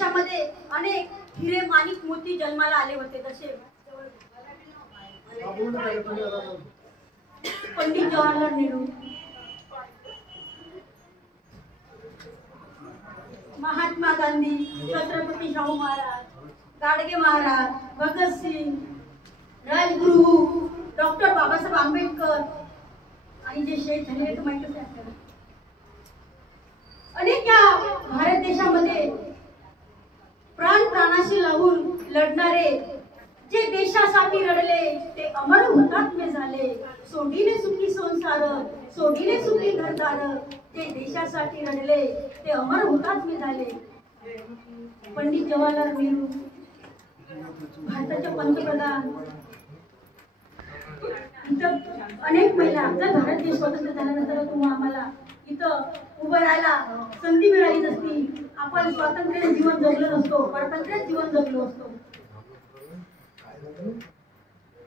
देशामध्ये अनेक हिरे माणिक मोती जन्माला आले होते, जसे पंडित जवाहरलाल नेहरू, महात्मा गांधी, छत्रपती शाहू महाराज, गाडगे महाराज, भगतसिंग, राजगुरू, डॉक्टर बाबासाहेब आंबेडकर आणि जे शहीद झाले ते माहितीच आहे आपल्याला. अनेक या भारत देशामध्ये प्राणाशी लावून लढणारे, जे देशासाठी रडले ते अमर हुतात्मे झाले. सोडीने सुखी संसार, सोडीने सुखी घरदार, जे देशासाठी रडले ते अमर हुतात्मे झाले. पंडित जवाहरलाल नेहरू, भारताचे पंतप्रधान. इथं अनेक महिला, जर भारत देश स्वतंत्र झाल्यानंतर तुम्हाला आम्हाला इथं उभं राहायला संधी मिळाली नसती, आपण स्वातंत्र्य जीवन जगलो नसतो, परतंत्र जीवन जगलो असतो.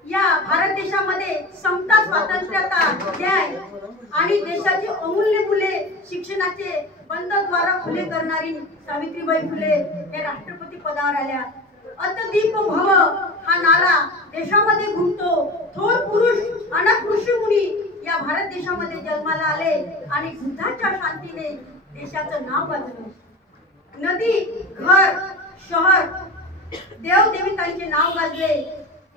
या भारत देशामध्ये समता, स्वातंत्र्यता, न्याय आणि देशाची अमूल्य फुले, शिक्षणाचे बंद द्वार खुले करणारी सावित्रीबाई फुले हे राष्ट्रपती पदावर आल्या. अतदीप भव हा नारा देशामध्ये घुमतो. थोर पुरुष अनेक ऋषीमुनी या भारत देशामध्ये जन्माला आले आणि बुद्धाच्या शांतीने देशाचं नाव बदललं. नदी, घर, शहर, देवदेवतांचे नाव गाजले.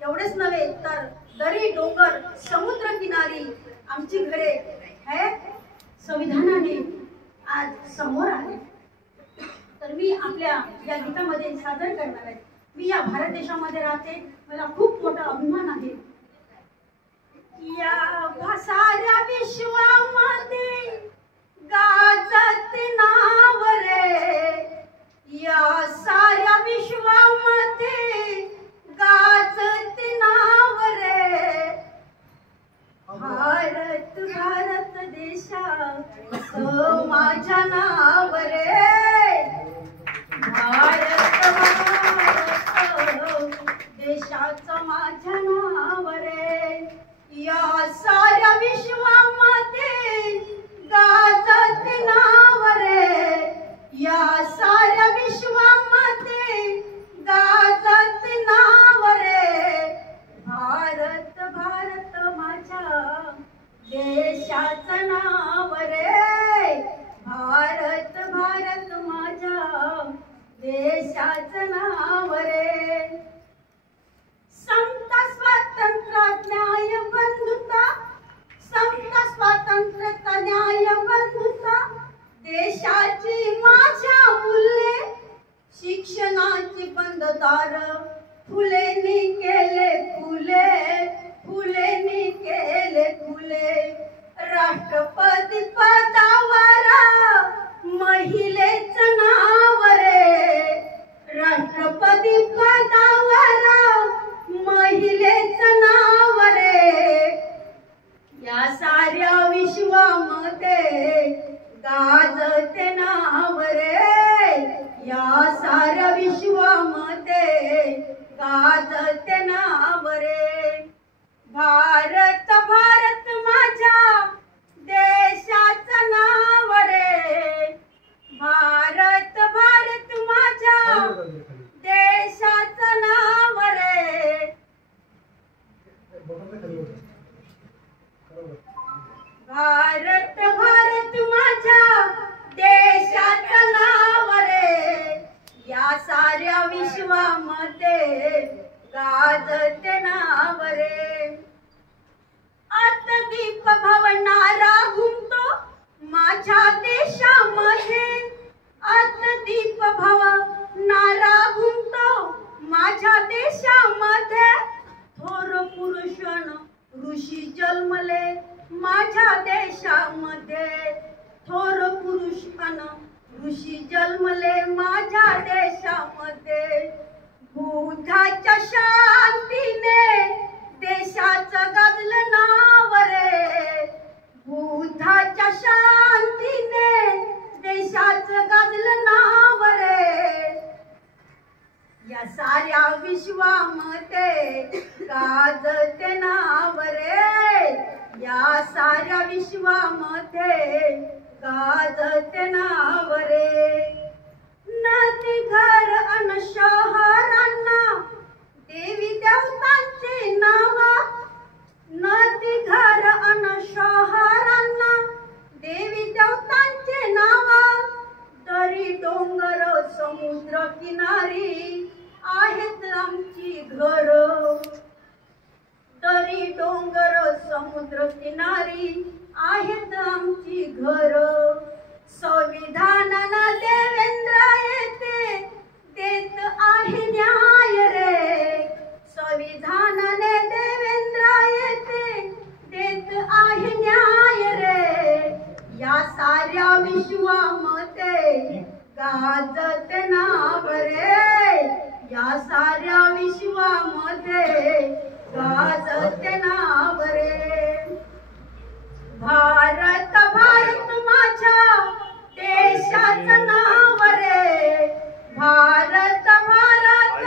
एवढेच नव्हे तर दरी, डोंगर, समुद्र किनारी आमची घरे हे संविधानाने आज समोर आले. तर मी आपल्या या गीतामध्ये सादर करणार आहे. मी या भारत देशामध्ये राहते, मला खूप मोठा अभिमान आहे. या साऱ्या विश्वामध्ये गाजत नाव रे, या साऱ्या विश्वामध्ये गाजत नाव रे. भारत भारत देशाचं माझ्या नाव रे, भारत भारत देशाचं माझ्या नाव रे. या साऱ्या विश्वामध्ये गाजत नाव रे, या साऱ्या विश्वामध्ये गाजत नाव रे. भारत भारत माझ्या देशाचं नाव रे, भारत भारत माझ्या देशाचं नाव रे. समता, स्वातंत्र्य, न्याय, बंधुता, समता, स्वातंत्र्य, न्याय, बंधुता, देशाची माझ्या मूल्ये, शिक्षणाची बंददार, फुलेंनी केले फुले, फुलेंनी केले फुले. राष्ट्रपती पदावर महिलेचं नाव रे, राष्ट्रपती पदावर महिलेचं नाव रे. या साऱ्या विश्वामध्ये गाजते नाव रे, या साऱ्या विश्वामध्ये गाजते नाव रे. भारत भारत माझ्या देशाचं नाव रे, भारत भारत माझ्या देशाचं नाव रे. भारत भारत माझ्या देशाचं नाव रे, या साऱ्या विश्वामध्ये गाजते नाव रे. अतदीप भवनारा घुमतो माझ्या देशामध्ये, अतदीप भवनारा घुमतो माझ्या देशामध्ये. थोर पुरुषन ऋषी जन्मले माझ्या देशामध्ये, थोर पुरुषन ऋषी जन्मले माझ्या देशामध्ये. बुद्धाच्या शांतीने देशाचं गाजलं नाव रे, बुद्धाच्या शांतीने देशाचं गाजलं नाव रे. या साऱ्या विश्वामध्ये गाजते नाव रे, या साऱ्या विश्वामध्ये गाजते नाव रे. नदी, घर, समुद्र किनारी आहेत आमची घर, तरी डोंगर समुद्र किनारी आहेत आमची घर. संविधानाला देवेंद्र येते देत आहे न्याय रे, संविधानाने देवेंद्र येते देत आहे न्याय रे. या साऱ्या विश्वामध्ये गाजत नाव रे, या साऱ्या विश्वामध्ये गाजत नाव रे. भारत भारत माझ्या देशाचं नाव रे, भारत भारत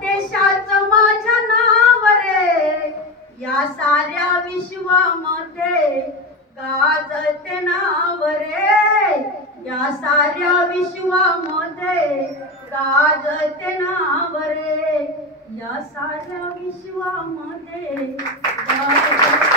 देशाचं माझ्या नाव रे. या साऱ्या विश्वामध्ये गाजत नाव रे, या साऱ्या विश्वामध्ये गाजत नाव रे, या साऱ्या विश्वामध्ये गाजत